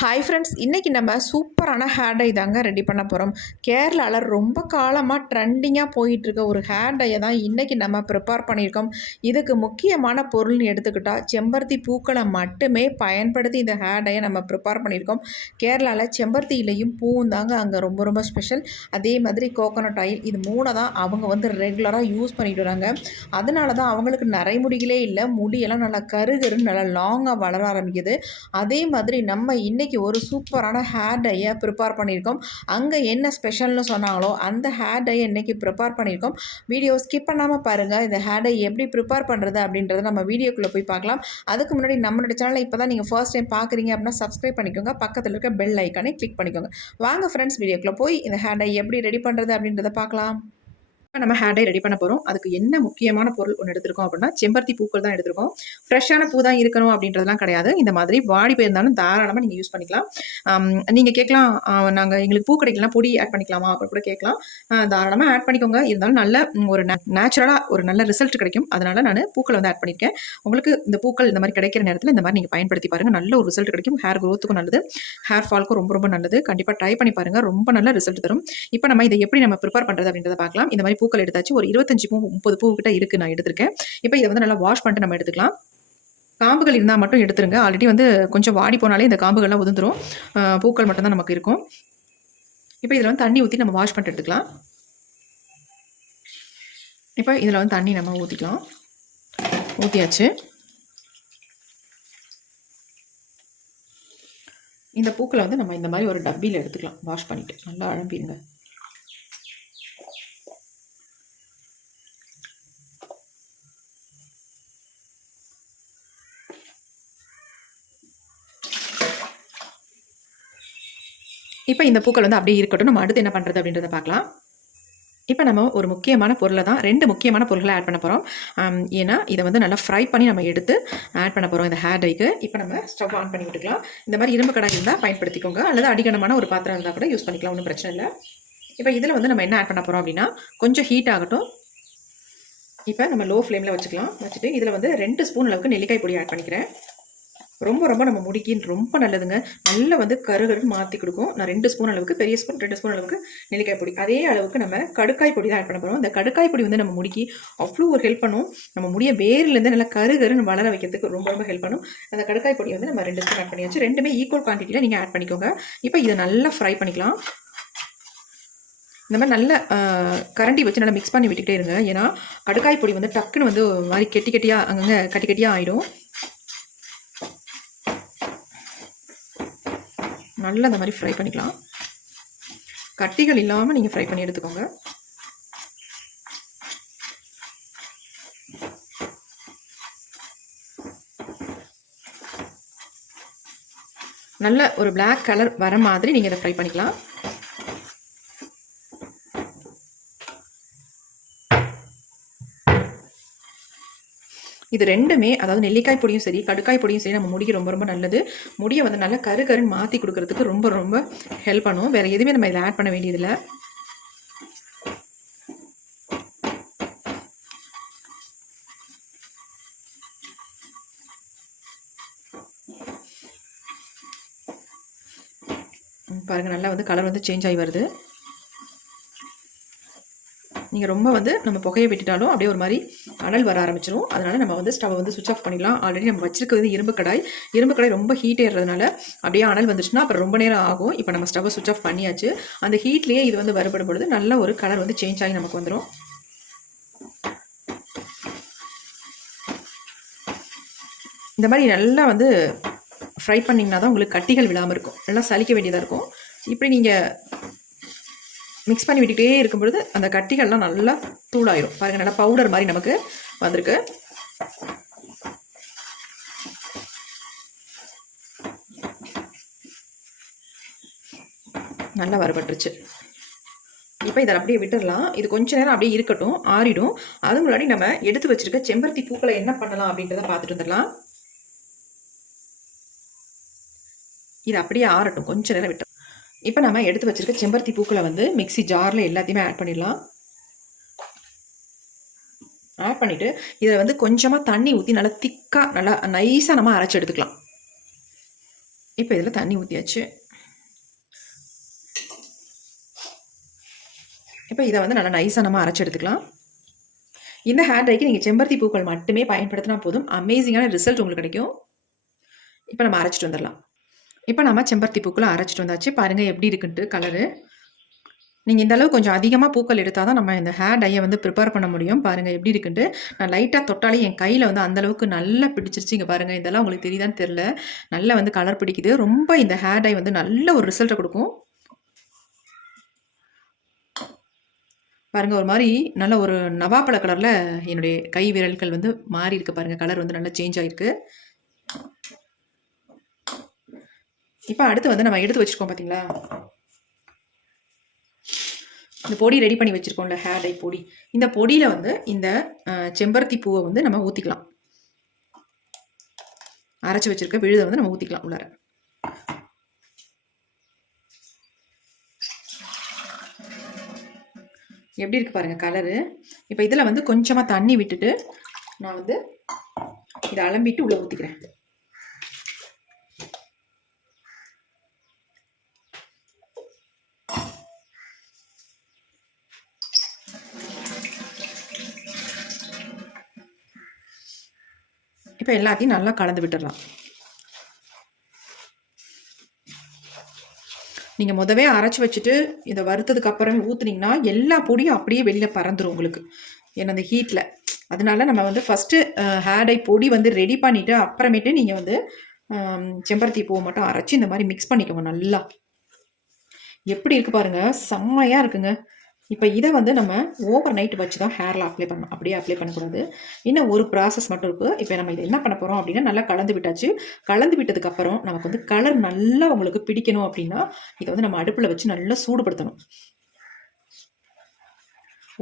Hi friends இன்றைக்கி நம்ம சூப்பரான ஹேர் டை தாங்க ரெடி பண்ண போகிறோம் கேரளாவில் ரொம்ப காலமாக ட்ரெண்டிங்காக போயிட்டுருக்க ஒரு ஹேர் டையை தான் இன்றைக்கி நம்ம ப்ரிப்பேர் பண்ணியிருக்கோம். இதுக்கு முக்கியமான பொருள்னு எடுத்துக்கிட்டால் செம்பருத்தி பூக்களை மட்டுமே பயன்படுத்தி இந்த ஹேர் டையை நம்ம ப்ரிப்பேர் பண்ணியிருக்கோம். கேரளாவில் செம்பருத்தியிலையும் பூவும் தாங்க அங்கே ரொம்ப ரொம்ப ஸ்பெஷல் அதே மாதிரி கோகோனட் ஆயில் இது மூணை தான் அவங்க வந்து ரெகுலராக யூஸ் பண்ணிட்டு வராங்க. அதனால தான் அவங்களுக்கு நரைமுடிகளே இல்லை முடியெல்லாம் நல்லா கருகருன்னு நல்லா லாங்காக வளர ஆரம்பிக்குது. அதே மாதிரி நம்ம இன்றைக்கி இன்றைக்கி ஒரு சூப்பரான ஹேர் டையை ப்ரிப்பேர் பண்ணியிருக்கோம். அங்கே என்ன ஸ்பெஷல்னு சொன்னாங்களோ அந்த ஹேர் டையை இன்றைக்கி ப்ரிப்பேர் பண்ணியிருக்கோம். வீடியோ ஸ்கிப் பண்ணாமல் பாருங்கள் இந்த ஹேர் டை எப்படி ப்ரிப்பேர் பண்ணுறது அப்படின்றத நம்ம வீடியோக்குள்ளே போய் பார்க்கலாம். அதுக்கு முன்னாடி நம்மளோட சேனலை இப்போ தான் நீங்கள் ஃபர்ஸ்ட் டைம் பார்க்குறீங்க அப்படின்னா சப்ஸ்கிரைப் பண்ணிக்கோங்க. பக்கத்தில் இருக்க பெல் ஐக்கானே கிளிக் பண்ணிக்கோங்க. வாங்க ஃப்ரெண்ட்ஸ் வீடியோக்குள்ளே போய் இந்த ஹேர் டை எப்படி ரெடி பண்ணுறது அப்படின்றத பார்க்கலாம். இப்போ நம்ம ஹேர் டை ரெடி பண்ண போகிறோம் அதுக்கு என்ன முக்கியமான பொருள் ஒன்று எடுத்திருக்கோம் அப்படின்னா செம்பருத்தி பூக்கள் தான் எடுத்திருக்கோம். ஃப்ரெஷ்ஷான பூ தான் இருக்கணும் அப்படின்றதெல்லாம் கிடையாது. இந்த மாதிரி வாடி போயிருந்தாலும் தாராளமாக நீங்கள் யூஸ் பண்ணிக்கலாம். நீங்கள் கேட்கலாம் நாங்கள் எங்களுக்கு பூ கிடைக்கலாம் பொடி ஆட் பண்ணிக்கலாமா? அப்படி கூட கேட்கலாம். தாராளமாக ஆட் பண்ணிக்கோங்க. இருந்தாலும் நல்ல ஒரு நேச்சுரலாக ஒரு நல்ல ரிசல்ட் கிடைக்கும். அதனால நான் பூக்களை வந்து ஆட் பண்ணியிருக்கேன் உங்களுக்கு இந்த பூக்கள் இந்த மாதிரி கிடைக்கிற நேரத்தில் இந்த மாதிரி நீங்கள் பயன்படுத்தி பாருங்கள் நல்ல ஒரு ரிசல்ட் கிடைக்கும். ஹேர் க்ரோத்துக்கும் நல்லது. ஹேர் ஃபால்க்கும் ரொம்ப ரொம்ப நல்லது. கண்டிப்பாக ட்ரை பண்ணி பாருங்கள் ரொம்ப நல்ல ரிசல்ட் தரும். இப்போ நம்ம இதை எப்படி நம்ம ப்ரிப்பேர் பண்ணுறது அப்படின்றத பார்க்கலாம். இந்த மாதிரி பூக்கள் எடுத்தாச்சு. ஒரு இருபத்தஞ்சு பூ முப்பது பூ கிட்ட இருக்குது நான் எடுத்திருக்கேன். இப்போ இதை வந்து நல்லா வாஷ் பண்ணிட்டு நம்ம எடுத்துக்கலாம். காம்புகள் இருந்தால் மட்டும் எடுத்துருங்க. ஆல்ரெடி வந்து கொஞ்சம் வாடி போனாலே இந்த காம்புகள்லாம் உதிர்ந்துரும். பூக்கள் மட்டும்தான் நமக்கு இருக்கும். இப்போ இதில் வந்து தண்ணி ஊற்றி நம்ம வாஷ் பண்ணிட்டு எடுத்துக்கலாம். இப்போ இதில் வந்து தண்ணி நம்ம ஊற்றிக்கலாம் ஊற்றியாச்சு இந்த பூக்களை வந்து நம்ம இந்த மாதிரி ஒரு டப்பியில் எடுத்துக்கலாம். வாஷ் பண்ணிவிட்டு நல்லா அழம்பிடுங்க இப்போ இந்த பூக்கள் வந்து அப்படியே இருக்கட்டும். நம்ம அடுத்து என்ன பண்ணுறது அப்படின்றத பார்க்கலாம். இப்போ நம்ம ஒரு முக்கியமான பொருளை தான் ரெண்டு முக்கியமான பொருள்களை ஆட் பண்ண போகிறோம் ஏன்னா இதை வந்து நல்லா ஃப்ரை பண்ணி நம்ம எடுத்து ஆட் பண்ண போகிறோம் இந்த ஹேர் டைக்கு இப்போ நம்ம ஸ்டவ் ஆன் பண்ணி விட்டுக்கலாம். இந்த மாதிரி இரும்பு கடாய் இருந்தால் பயன்படுத்திக்கோங்க. அல்லது அடிக்கணமான ஒரு பாத்திரம் இருந்தால் கூட யூஸ் பண்ணிக்கலாம். ஒன்றும் பிரச்சனை இல்லை. இப்போ இதில் வந்து நம்ம என்ன ஆட் பண்ண போகிறோம் அப்படின்னா கொஞ்சம் ஹீட் ஆகட்டும். இப்போ நம்ம லோ ஃப்ளேமில் வச்சுக்கலாம். வச்சுட்டு இதில் வந்து ரெண்டு ஸ்பூன் அளவுக்கு நெல்லிக்காய் பொடி ஆட் பண்ணிக்கிறேன். ரொம்ப ரொம்ப நம்ம முடிக்கின்னு ரொம்ப நல்லதுங்க. நல்லா வந்து கருகருன்னு மாற்றி கொடுக்கும். நான் ரெண்டு ஸ்பூன் அளவுக்கு பெரிய ஸ்பூன் ரெண்டு ஸ்பூன் அளவுக்கு நெல்லிக்காய் பொடி. அதே அளவுக்கு நம்ம கடுக்காய் பொடி தான் ஆட் பண்ண போகிறோம் இந்த கடுக்காய் பொடி வந்து நம்ம முடிக்கி. அவ்வளோ ஒரு ஹெல்ப் பண்ணும். நம்ம முடிய வேர்லேருந்து நல்லா கருகருன்னு வளர வைக்கிறதுக்கு ரொம்ப ரொம்ப ஹெல்ப் பண்ணும். அந்த கடுக்காய் பொடி வந்து நம்ம ரெண்டு ஸ்பூன் ஆட் பண்ணியாச்சு. ரெண்டுமே ஈக்குவல் குவான்டிட்டியில் நீங்கள் ஆட் பண்ணிக்கோங்க. இப்போ இதை நல்லா ஃப்ரை பண்ணிக்கலாம். இந்த மாதிரி நல்ல கரண்டி வச்சு நல்லா மிக்ஸ் பண்ணி விட்டுக்கிட்டே இருங்க. ஏன்னா கடுக்காய் பொடி வந்து டக்குன்னு வந்து மாதிரி கெட்டி கெட்டியாக அங்கங்கே கட்டி கட்டியாக ஆகிடும் நல்லா இந்த மாதிரி ஃப்ரை பண்ணிக்கலாம். கட்டிகள் இல்லாமல் நீங்கள் ஃப்ரை பண்ணி எடுத்துக்கோங்க. நல்ல ஒரு பிளாக் கலர் வர மாதிரி நீங்கள் இதை ஃப்ரை பண்ணிக்கலாம். இது ரெண்டுமே அதாவது நெல்லிக்காய் பொடியும் சரி கடுக்காய் பொடியும் சரி நம்ம முடிக்கு ரொம்ப ரொம்ப நல்லது. முடியை வந்து நல்லா கரு கருன்னு மாற்றி கொடுக்கறதுக்கு ரொம்ப ரொம்ப ஹெல்ப் பண்ணும். வேறு எதுவுமே நம்ம இதில் ஆட் பண்ண வேண்டியதில்லை. பாருங்கள் நல்லா வந்து கலர் வந்து சேஞ்ச் ஆகி வருது. நீங்கள் ரொம்ப வந்து நம்ம புகையை விட்டுட்டாலும் அப்படியே ஒரு மாதிரி அனல் வர ஆரம்பிச்சிடும் அதனால் நம்ம வந்து ஸ்டவ் வந்து சுவிச் ஆஃப் பண்ணிடலாம். ஆல்ரெடி நம்ம வச்சிருக்கிறது இரும்பு கடாய். இரும்பு கடாய் ரொம்ப ஹீட் ஏறுறதுனால அப்படியே அனல் வந்துச்சுன்னா அப்புறம் ரொம்ப நேரம் ஆகும். இப்போ நம்ம ஸ்டவ் சுவிச் ஆஃப் பண்ணியாச்சு. அந்த ஹீட்லேயே இது வந்து வருபடும் பொழுது நல்ல ஒரு கலர் வந்து சேஞ்ச் ஆகி நமக்கு வந்துடும் இந்த மாதிரி நல்லா வந்து ஃப்ரை பண்ணிங்கன்னா தான் உங்களுக்கு கட்டிகள் விழாமல் இருக்கும். நல்லா சலிக்க வேண்டியதாக இருக்கும். இப்படி நீங்கள் மிக்ஸ் பண்ணி விட்டுக்கிட்டே இருக்கும்பொழுது அந்த கட்டிகள்லாம் நல்லா தூளாயிரும். பாருங்க நல்லா பவுடர் மாதிரி நமக்கு வந்திருக்கு. நல்லா வரப்பட்டுருச்சு இப்போ இதை அப்படியே விட்டுடலாம் இது கொஞ்ச நேரம் அப்படியே இருக்கட்டும் ஆறிடும். அது முன்னாடி நம்ம எடுத்து வச்சுருக்க செம்பருத்தி பூக்களை என்ன பண்ணலாம் அப்படின்றத பார்த்துட்டு வந்துடலாம். இது அப்படியே ஆறட்டும். கொஞ்ச நேரம் விட்டு இப்போ நம்ம எடுத்து வச்சுருக்க செம்பருத்தி பூக்களை வந்து மிக்ஸி ஜாரில் எல்லாத்தையுமே ஆட் பண்ணிடலாம். ஆட் பண்ணிவிட்டு இதில் வந்து கொஞ்சமாக தண்ணி ஊற்றி நல்லா திக்காக நல்லா நைஸாக நம்ம அரைச்சி எடுத்துக்கலாம். இப்போ இதில் தண்ணி ஊற்றியாச்சு இப்போ இதை வந்து நல்லா நைஸாக நம்ம அரைச்சி எடுத்துக்கலாம். இந்த ஹேர் ட்ரைக்கு நீங்கள் செம்பருத்தி பூக்கள் மட்டுமே பயன்படுத்தினா போதும். அமேசிங்கான ரிசல்ட் உங்களுக்கு கிடைக்கும். இப்போ நம்ம அரைச்சிட்டு வந்துடலாம். இப்போ நம்ம செம்பருத்தி பூக்களை அரைச்சிட்டு வந்தாச்சு. பாருங்கள் எப்படி இருக்குன்ட்டு கலரு நீங்கள் இந்தளவு கொஞ்சம் அதிகமாக பூக்கள் எடுத்தால் தான் நம்ம இந்த ஹேர் டையை வந்து ப்ரிப்பேர் பண்ண முடியும். பாருங்கள் எப்படி இருக்குன்ட்டு. நான் லைட்டாக தொட்டாலே என் கையில் வந்து அந்தளவுக்கு நல்லா பிடிச்சிருச்சு. இங்கே பாருங்கள் இதெல்லாம் உங்களுக்கு தெரியுதான்னு தெரில நல்லா வந்து கலர் பிடிக்குது. ரொம்ப இந்த ஹேர் டை வந்து நல்ல ஒரு ரிசல்ட்டை கொடுக்கும். பாருங்கள் ஒரு மாதிரி நல்ல ஒரு நவாப்பழ கலரில் என்னுடைய கை விரல்கள் வந்து மாறி இருக்கு பாருங்கள் கலர் வந்து நல்லா சேஞ்ச் ஆகிருக்கு இப்போ அடுத்து வந்து நம்ம எடுத்து வச்சுருக்கோம் பார்த்தீங்களா இந்த பொடி ரெடி பண்ணி வச்சுருக்கோம்ல ஹேர் டை பொடி. இந்த பொடியில் வந்து இந்த செம்பருத்தி பூவை வந்து நம்ம ஊற்றிக்கலாம் அரைச்சி வச்சுருக்க விழுதை வந்து நம்ம ஊற்றிக்கலாம் உள்ளார. எப்படி இருக்குது பாருங்கள் கலரு இப்போ இதில் வந்து கொஞ்சமாக தண்ணி விட்டுட்டு நான் வந்து இதை அலம்பிட்டு உள்ளே ஊற்றிக்கிறேன் இப்போ எல்லாத்தையும் நல்லா கலந்து விட்டுடலாம் நீங்கள் முதவே அரைச்சி வச்சுட்டு இதை வறுத்ததுக்கு அப்புறம் ஊற்றுனீங்கன்னா எல்லா பொடியும் அப்படியே வெளியில் பறந்துடும் உங்களுக்கு. ஏன்னா அந்த ஹீட்டில் அதனால நம்ம வந்து ஃபஸ்ட்டு ஹேடை பொடி வந்து ரெடி பண்ணிவிட்டு அப்புறமேட்டு நீங்கள் வந்து செம்பருத்தி பூவை மட்டும் அரைச்சி இந்த மாதிரி மிக்ஸ் பண்ணிக்கோங்க நல்லா. எப்படி இருக்குது பாருங்கள் செம்மையாக இருக்குங்க. இப்போ இதை வந்து நம்ம ஓவர் நைட் வச்சு தான் ஹேரில் அப்ளை பண்ணணும். அப்படியே அப்ளை பண்ணக்கூடாது. இன்னும் ஒரு ப்ராசஸ் மட்டும் இருக்குது இப்போ நம்ம இதை என்ன பண்ண போகிறோம் அப்படின்னா நல்லா கலந்து விட்டாச்சு. கலந்து விட்டதுக்கப்புறம் நமக்கு வந்து கலர் நல்லா உங்களுக்கு பிடிக்கணும் அப்படின்னா இதை வந்து நம்ம அடுப்பில் வச்சு நல்லா சூடுபடுத்தணும்.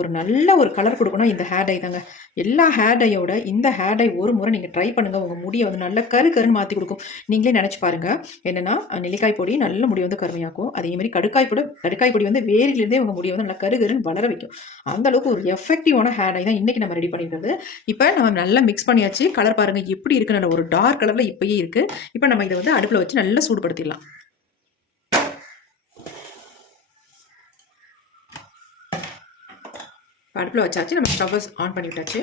ஒரு நல்ல ஒரு கலர் கொடுக்கணும் இந்த ஹேர் டை தாங்க. எல்லா ஹேர் டையோட இந்த ஹேர் டை ஒரு முறை நீங்கள் ட்ரை பண்ணுங்கள் உங்கள் முடியை வந்து நல்ல கரு கருன்னு மாற்றி கொடுக்கும். நீங்களே நினச்சி பாருங்க. என்னென்னா நெல்லிக்காய் பொடி நல்ல முடி வந்து கருமையாக்கும். அதேமாதிரி கடுக்காய் பொடி கடுக்காய் பொடி வந்து வேரிலிருந்தே உங்கள் முடியை வந்து நல்லா கரு கருன்னு வளர வைக்கும். அந்த அளவுக்கு ஒரு எஃபெக்டிவான ஹேர் டை தான் இன்றைக்கி நம்ம ரெடி பண்ணிக்கிறது இப்போ நம்ம நல்லா மிக்ஸ் பண்ணியாச்சு. கலர் பாருங்கள் எப்படி இருக்குன்னு நல்ல ஒரு டார்க் கலரில் இப்போயே இருக்குது இப்போ நம்ம இதை வந்து அடுப்பில் வச்சு நல்லா சூடுபடுத்திடலாம். அடுப்பில் வச்சாச்சு. நம்ம ஸ்டவ் ஆன் பண்ணி விட்டாச்சு.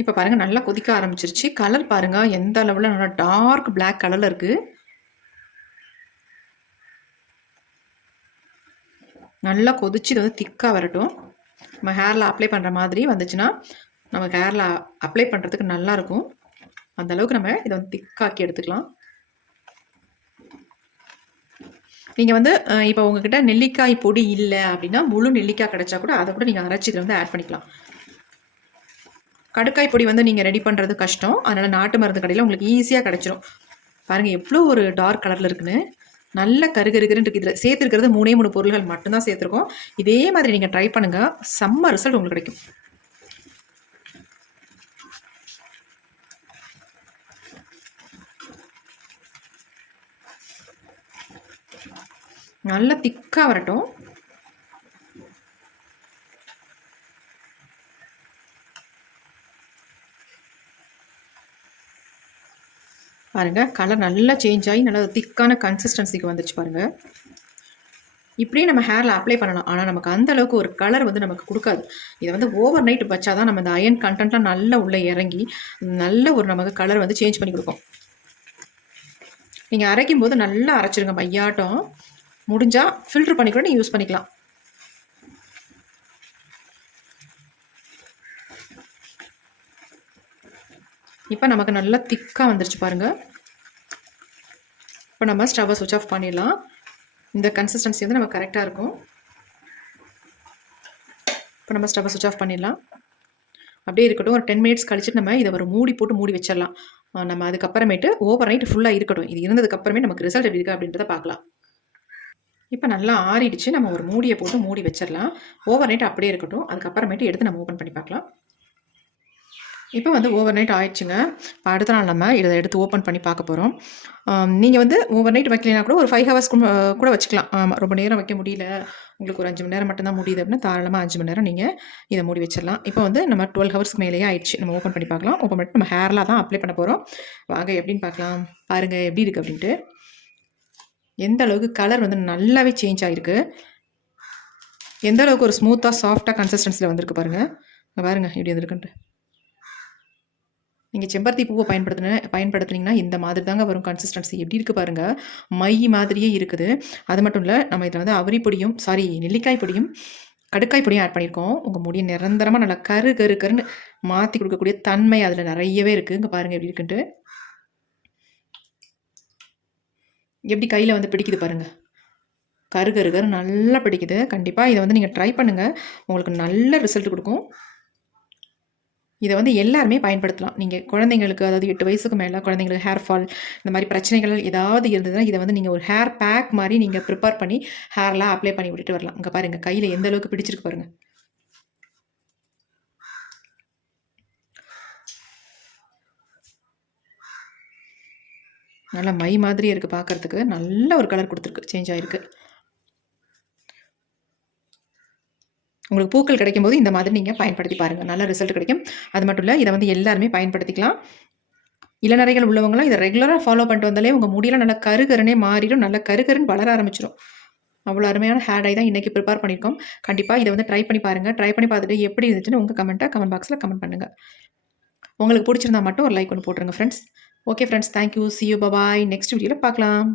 இப்போ பாருங்கள் நல்லா கொதிக்க ஆரம்பிச்சிருச்சு. கலர் பாருங்கள் எந்த அளவில்? நல்லா டார்க் பிளாக் கலரில் இருக்குது நல்லா கொதிச்சு இது வந்து திக்காக வரட்டும். நம்ம ஹேரில் அப்ளை பண்ணுற மாதிரி வந்துச்சுன்னா நம்ம ஹேரில் அப்ளை பண்ணுறதுக்கு நல்லாயிருக்கும் அந்த அளவுக்கு நம்ம இதை வந்து திக்காக்கி எடுத்துக்கலாம். நீங்கள் வந்து இப்போ உங்ககிட்ட நெல்லிக்காய் பொடி இல்லை அப்படின்னா முழு நெல்லிக்காய் கிடைச்சா கூட அதை கூட நீங்கள் அரைச்சி இதில் வந்து ஆட் பண்ணிக்கலாம். கடுக்காய் பொடி வந்து நீங்கள் ரெடி பண்ணுறது கஷ்டம். அதனால் நாட்டு மருந்து கடையில் உங்களுக்கு ஈஸியாக கிடைச்சிரும். பாருங்கள் எவ்வளோ ஒரு டார்க் கலரில் இருக்குன்னு. நல்ல கருகருகருன்னு இருக்குது இதில் சேர்த்துருக்கிறது மூணே மூணு பொருள்கள் மட்டும்தான் சேர்த்துருக்கோம். இதே மாதிரி நீங்கள் ட்ரை பண்ணுங்கள் செம்ம ரிசல்ட் உங்களுக்கு கிடைக்கும். நல்லா திக்காக வரட்டும். பாருங்க கலர் நல்லா சேஞ்ச் ஆகி நல்லா திக்கான கன்சிஸ்டன்சிக்கு வந்துச்சு பாருங்க. இப்படியே நம்ம ஹேரில் அப்ளை பண்ணலாம். ஆனால் நமக்கு அந்த அளவுக்கு ஒரு கலர் வந்து நமக்கு கொடுக்காது. இதை வந்து ஓவர் நைட் வச்சாதான் நம்ம இந்த அயன் கண்டென்ட்லாம் நல்லா உள்ளே இறங்கி நல்ல ஒரு நமக்கு கலர் வந்து சேஞ்ச் பண்ணி கொடுக்கும். நீங்கள் அரைக்கும் போது நல்லா அரைச்சிருங்க மையாட்டம். முடிஞ்சால் ஃபில்ட்ரு பண்ணி கூட நீங்கள் யூஸ் பண்ணிக்கலாம். இப்போ நமக்கு நல்லா திக்காக வந்துருச்சு பாருங்கள் இப்போ நம்ம ஸ்டவ்வை சுவிச் ஆஃப் பண்ணிடலாம். இந்த கன்சிஸ்டன்சி வந்து நம்ம கரெக்டாக இருக்கும். இப்போ நம்ம ஸ்டவ்வை சுவிச் ஆஃப் பண்ணிடலாம். அப்படியே இருக்கட்டும் ஒரு டென் மினிட்ஸ் கழிச்சுட்டு நம்ம இதை ஒரு மூடி போட்டு மூடி வச்சிடலாம். நம்ம அதுக்கப்புறமேட்டு ஓவர் நைட் ஃபுல்லாக இருக்கட்டும். இது இருந்ததுக்கப்புறமே நமக்கு ரிசல்ட் எப்படி இருக்குது அப்படின்றத பார்க்கலாம். இப்போ நல்லா ஆறிடுச்சு. நம்ம ஒரு மூடியை போட்டு மூடி வச்சிடலாம். ஓவர் நைட் அப்படியே இருக்கட்டும். அதுக்கப்புறமேட்டு எடுத்து நம்ம ஓப்பன் பண்ணி பார்க்கலாம். இப்போ வந்து ஓவர் நைட் ஆயிடுச்சுங்க. இப்போ அடுத்த நாள் நம்ம இதை எடுத்து ஓப்பன் பண்ணி பார்க்க போகிறோம் நீங்கள் வந்து ஓவர் நைட் வைக்கலைன்னா கூட ஒரு ஃபைவ் ஹவர்ஸ் கூட வச்சுக்கலாம். ஆமாம் ரொம்ப நேரம் வைக்க முடியல. உங்களுக்கு ஒரு அஞ்சு மணி நேரம் மட்டும்தான் முடியுது அப்படின்னா தாராளமாக அஞ்சு மணி நேரம் நீங்கள் இதை மூடி வச்சிடலாம். இப்போ வந்து நம்ம டுவெல் ஹவர்ஸ்க்கு மேலேயே ஆயிடுச்சு. நம்ம ஓப்பன் பண்ணி பார்க்கலாம். ஓப்பன் பண்ணிட்டு நம்ம ஹேர்லாம் தான் அப்ளை பண்ண போகிறோம் வாங்க எப்படின்னு பார்க்கலாம். பாருங்கள் எப்படி இருக்குது அப்படின்ட்டு. எந்த அளவுக்கு கலர் வந்து நல்லாவே சேஞ்ச் ஆகிருக்கு எந்த அளவுக்கு ஒரு ஸ்மூத்தாக சாஃப்டாக கன்சிஸ்டன்சியில் வந்திருக்கு பாருங்கள் பாருங்கள் எப்படி வந்திருக்குன்ட்டு. நீங்கள் செம்பருத்தி பூவை பயன்படுத்தின பயன்படுத்துனீங்கன்னா இந்த மாதிரி தாங்க வரும் கன்சிஸ்டன்சி எப்படி இருக்குது பாருங்கள் மை மாதிரியே இருக்குது. அது மட்டும் இல்லை நம்ம இதில் வந்து அவரி பொடியும் சாரி நெல்லிக்காய் பொடியும் கடுக்காய் பொடியும் ஆட் பண்ணியிருக்கோம். உங்கள் முடியை நிரந்தரமாக நல்லா கரு கரு கருன்னு மாற்றி கொடுக்கக்கூடிய தன்மை அதில் நிறையவே இருக்குது இங்கே பாருங்கள் எப்படி இருக்குன்ட்டு. எப்படி கையில் வந்து பிடிக்குது பாருங்கள் கரு கரு கரு நல்லா பிடிக்குது. கண்டிப்பாக இதை வந்து நீங்கள் ட்ரை பண்ணுங்கள் உங்களுக்கு நல்ல ரிசல்ட் கொடுக்கும். இதை வந்து எல்லாருமே பயன்படுத்தலாம். நீங்கள் குழந்தைங்களுக்கு அதாவது எட்டு வயசுக்கு மேலே குழந்தைங்களுக்கு ஹேர் ஃபால் இந்த மாதிரி பிரச்சனைகள் ஏதாவது இருந்ததுன்னா இதை வந்து நீங்கள் ஒரு ஹேர் பேக் மாதிரி நீங்கள் ப்ரிப்பேர் பண்ணி ஹேர்லாம் அப்ளை பண்ணி விட்டுட்டு வரலாம். இங்கே பாருங்கள் கையில் எந்த அளவுக்கு பிடிச்சிருக்கு பாருங்கள் நல்ல மை மாதிரியே இருக்குது பார்க்குறதுக்கு நல்ல ஒரு கலர் கொடுத்துருக்கு. சேஞ்ச் ஆகிருக்கு உங்களுக்கு பூக்கள் கிடைக்கும் போது இந்த மாதிரி நீங்கள் பயன்படுத்தி பாருங்கள் நல்ல ரிசல்ட் கிடைக்கும். அது மட்டும் இல்லை இதை வந்து எல்லாருமே பயன்படுத்திக்கலாம். இளநறைகள் உள்ளவங்களாம் இதை ரெகுலராக ஃபாலோ பண்ணிட்டு வந்தாலே உங்கள் முடியெல்லாம் நல்லா கருகருனே மாறிடும். நல்லா கருகருன்னு வளர ஆரம்பிச்சிடும் அவ்வளோ அருமையான ஹேர் ஐ தான் இன்றைக்கி ப்ரிப்பேர் பண்ணியிருக்கோம். கண்டிப்பாக இதை வந்து ட்ரை பண்ணி பாருங்கள் ட்ரை பண்ணி பார்த்துட்டு எப்படி இருந்துச்சுன்னு உங்கள் கமெண்ட்டை கமெண்ட் பாக்ஸில் கமெண்ட் பண்ணுங்கள் உங்களுக்கு பிடிச்சிருந்தா மட்டும் ஒரு லைக் ஒன்று போட்டுருங்க friends okay friends thank you see you bye bye next வீடியோவில் பார்க்கலாம்.